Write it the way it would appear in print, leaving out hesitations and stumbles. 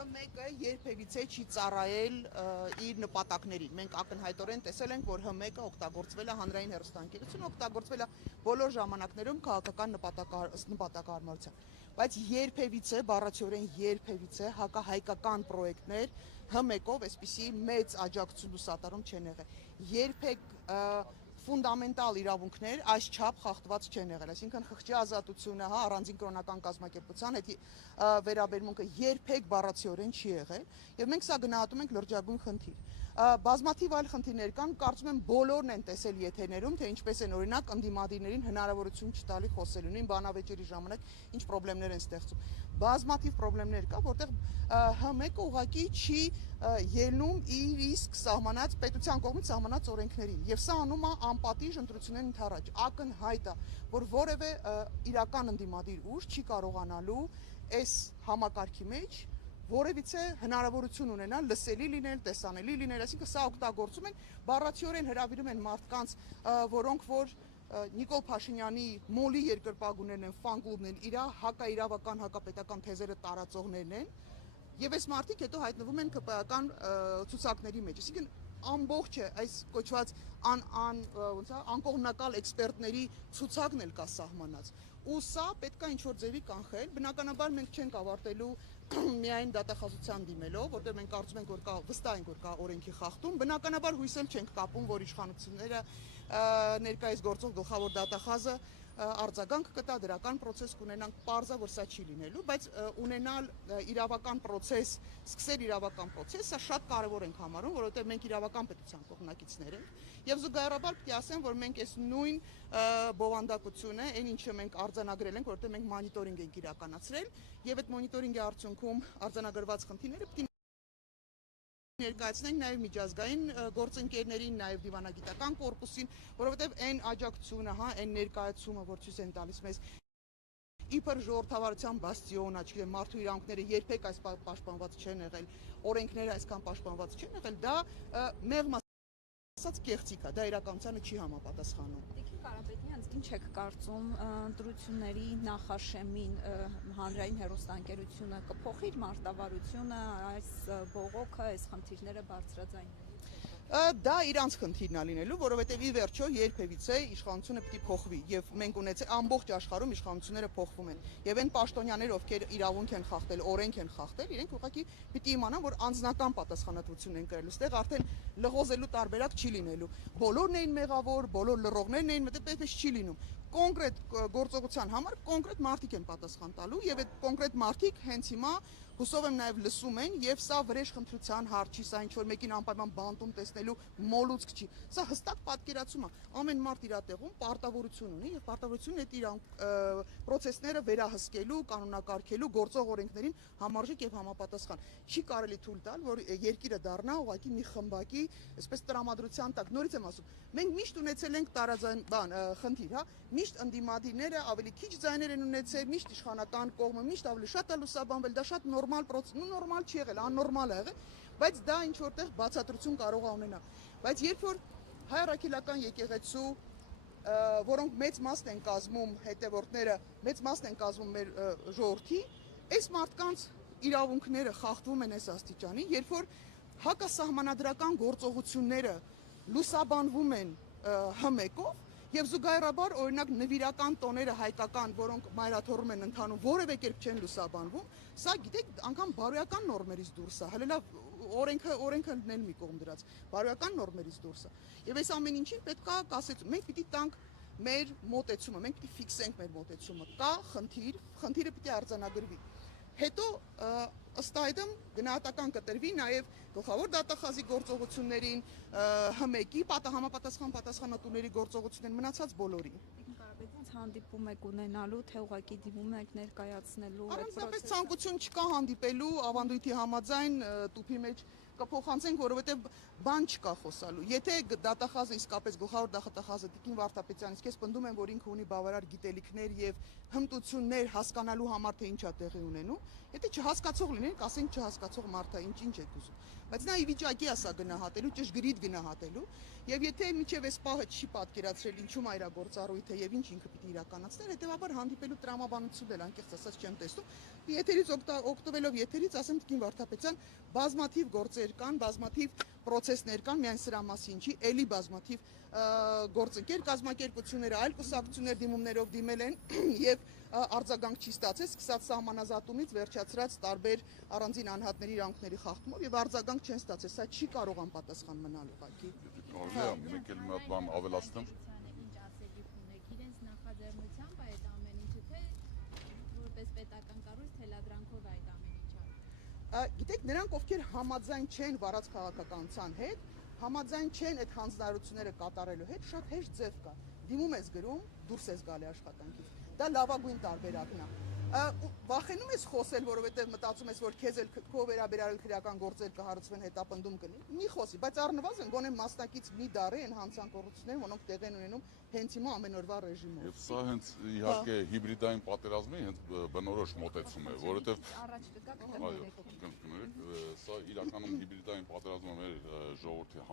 Հմեկը երբևիցե չի ծառայել իր նպատակներին։ Մենք ակնհայտորեն տեսել ենք, որ հմեկը օգտագործվել է հանրային հեռուստաընկերությունը, օգտագործվել է բոլոր ժամանակներում քաղաքական նպատակահարմարության։ Բայց երբևիցե, բառացիորեն երբևիցե հակահայկական պրոյեկտներ հմեկով այսպիսի մեծ աջակցություն ու սատարում չեն եղել։ Երբեք ֆունդամենտալ իրավունքներ այս չափ խախտված չեն եղել, այսինքն խղճի ազատությունը, առանձին կրոնական կազմակերպության հետ վերաբերմունքը երբեք բառացիորեն չի եղել, եւ մենք սա գնահատում ենք լրջագույն խնդիր։ Բազմաթիվ այլ խնդիրներ կան, կարծում եմ բոլորն են տեսել եթերներում, թե ինչպես են օրինակ ընդդիմադիրներին հնարավորություն չտալի խոսելու, նույն բանավեճերի ժամանակ ինչ խնդիրներ են ստեղծում։ Բազմաթիվ խնդիրներ կա, որտեղ հմեկը ուղղակի չի ելնում իր իսկ սահմանած պետության կողմից սահմանած օրենքներին, եւ սա անում է անպատիժ ընտրություններին ընդառաջ։ Ակնհայտ է, որ որևէ իրական ընդդիմադիր ուժ չի կարողանալու այս համակարգի մեջ որևիցե հնարավորություն ունենալ լսելի լինել, տեսանելի լինել, այսինքն սա օգտագործում են, բառացիորեն հրավիրում են մարդկանց, որոնք որ Նիկոլ Փաշինյանի մոլի երկրպագուներն են, ֆան կլուբն են, իր հակաիրավական, հակապետական թեզերը տարածողներն են, եւ այս մարդիկ հետո հայտնվում են ԿՊ-ական ցուցակների մեջ, այսինքն ամբողջ այս կոչված անկողմնակալ էքսպերտների ցուցակն էլ կա սահմանած, ու սա պետք է ինչ-որ ձևի կանխել, բնականաբար մենք չենք ավարտելու միայն դատախազության դիմելով, որտեղ մենք կարծում ենք, որ կա վստահ ենք, որ կա օրենքի խախտում, բնականաբար հույս էլ չենք կապում, որ իշխանությունները ներկայիս գործող գլխավոր դատախազը արձագանք կտա, դրական process կունենանք, պարզ է, որ սա չի լինելու, բայց ունենալ իրավական process, սկսել իրավական process, սա շատ կարևոր ենք համարում, որովհետև մենք իրավական պետության կողմնակիցներ ենք, եւ զուգահեռաբար պետք է ասեմ, որ մենք այս նույն բովանդակությունը, այն ինչը մենք արձանագրել ենք, որովհետև մենք մոնիտորինգ ենք իրականացրել, եւ այդ մոնիտորինգի արդյունքում արձանագրված խնդիրները պետք է ներկայացնենք նաև միջազգային գործընկերներին, նաև դիվանագիտական կորպուսին, որովհետև այն աջակցությունը, այն ներկայացումը, որ ցույց են տալիս մեզ իբր ժողովրդավարության բաստիոնը, չգիտեմ, մարդու իրավունքները երբեք այս պաշտպանված չեն եղել, օրենքները այսքան պաշտպանված չեն եղել, դա մեղմ ասած կեղծիք է, դա իրականությանը չի համապատասխանում։ Կարապետյան, ինչ եք կարծում ընտրությունների նախաշեմին հանրային հեռուստաընկերությունը կփոխի իր մարտավարությունը, այս բողոքը, այս խնդիրները բարձրաձայնելու։ Դա իրանց խնդիրն է լինելու, որովհետև ի վերջո երբևիցե իշխանությունը պիտի փոխվի, եւ մենք ունեցել ամբողջ աշխարհում իշխանությունները փոխվում են, եւ այն պաշտոնյաները, ովքեր իրավունք են խախտել, օրենք են խախտել, իրենք ուղղակի պիտի իմանան, որ անձնական պատասխանատվություն են կրել, այստեղ արդեն լղոզելու տարբերակ չի լինելու, բոլորն էին մեղավոր, բոլոր լռողներն էին, այդպես չի լինում, կոնկրետ գործողության համար կոնկրետ մարդիկ են պատասխան տալու, եւ այդ կոնկրետ մարդիկ հենց հիմա հուսով եմ նաև լսում են, եւ սա վրեժ խնդրության հարց չի, սա ինչ-որ մեկին անպայման բանտում տեսնելու մոլուցք չի, սա հստակ պատկերացում է, ամեն մարդ իր տեղում պարտավորություն ունի, եւ պարտավորությունն այդ իր պրոցեսները վերահսկելու, կանոնակարգելու, գործող օրենքներին համարժեք եւ համապատասխան, չի կարելի թույլ տալ, որ երկիրը դառնա ուղղակի մի խմբակի, այսպես տրամադրության տակ, նորից եմ ասում, մենք միշտ ունեցել ենք խնդիր, հա, միշտ ընդդիմադիրները ավելի քիչ ձայներ են ունեցել, միշտ իշխանական կողմը միշտ ավելի շատ է լուսաբանվել, դա շատ նորմալ process, նորմալ չի եղել, աննորմալ է եղել, բայց դա ինչ որտեղ բացատրություն կարող է ունենալ, բայց երբ որ հայ առաքելական եկեղեցու, որոնք մեծ մասն են կազմում հետևորդները, մեծ մասն են կազմում մեր ժողովրդի, այս մարդկանց իրավունքները խախտվում են այս աստիճանի, երբ որ հակասահմանադրական գործողությունները լուսաբանվում են հմեկով, եւ զուգահեռաբար օրինակ նվիրական տոները հայկական, որոնք մայրաթոռում են ընթանում, որևէ կերպ չեն լուսաբանվում, սա գիտեք, անգամ բարոյական նորմերից դուրս է, հələ լավ օրենքը նել մի կողմ դրած, բարոյական նորմերից դուրս է։ Եվ այս ամեն ինչին պետք է կասեցում, մենք պիտի տանք մեր մոտեցումը, մենք պիտի ֆիքսենք մեր մոտեցումը, կա խնդիրը պիտի արձանագրվի։ Հետո ըստ այդմ գնահատական կտրվի նաև գլխավոր դատախազի գործողություններին, հմեկի համապատասխան պատասխանատուների գործողություններին, մնացած բոլորին։ Կարապետյան, հանդիպում եք ունենալու, թե ուղղակի դիմում եք ներկայացնելու այդ առանձնապես ցանկություն չկա հանդիպելու, ավանդույթի համաձայն տուփի մեջ կփոխանցենք, որովհետև բան չկա խոսալու։ Եթե դատախազը իսկապես գլխավոր դատախազը Տիկին Վարդապետյանն իսկ ես պնդում եմ, որ ինքը ունի բավարար գիտելիքներ եւ հմտություններ հասկանալու համար թե ինչա տեղի ունենում, եթե չհասկացող լինենք, ասենք չհասկացող մարդա, ինչ եք ուզում։ Բայց նա ի վիճակի է սա գնահատելու, ճշգրիտ գնահատելու, եւ եթե միջև այս պահը չի պատկերացրել ինչու է իր գործառույթը եւ ինչ ինքը պիտի իրականացնել, հետեւաբար հանդիպելու տրամաբանություն էլ անկեղծ ասած չեմ տեսնում։ Եթերից օգտվելով եթերից ասեմ Տիկին Վարդապետյան, բազմաթիվ գործեր կան, բազմաթիվ process-ներ կան, միայն սրա մասին չի, էլի բազմաթիվ գործընկեր կազմակերպությունները, այլ կուսակցություններ դիմումներով դիմել են եւ արձագանք չի ստացել, սկսած սահմանազատումից վերջացրած տարբեր առանձին անհատների իրանքների խախտումով եւ արձագանք չեն ստացել, սա չի կարող անպատասխան մնալ ուղղակի։ Կարելի է մեկ էլ մի հատ բան ավելացնեմ։ Ինչ ասելիք ունեք իրենց նախաձեռնությամբ այդ ամեն ինչը, թե որպես պետական կառույց թելադրանքով այդ ամեն ինչը։ Գիտեք, նրանք ովքեր համաձայն չեն վարած քաղաքականության հետ, համաձայն չեն այդ հանձնարարությունները կատարելու հետ, շատ հեշտ ձև կա։ Դիմում ես գրում, դուրս ես գալի աշխատանքից։ Դա լավագույն տարբերակն է։ Վախենում ես խոսել, որովհետև մտածում ես, որ քեզ էլ քո վերաբերյալ քրեական գործեր կհարցվեն, հետապնդում կլինի։ Մի խոսի, բայց առնվազն գոնե մասնակից մի դարի են հանցանքորություններ, որոնք տեղ են ունենում հենց հիմա ամեն օրվա ռեժիմով։ Եվ սա հենց իհարկե հիբրիդային պատերազմի հենց բնորոշ մոտեցում է, որովհետև Առաջ կգա այո, կներեք, սա իրականում հիբրիդային պատերազմը մեր ժողովրդի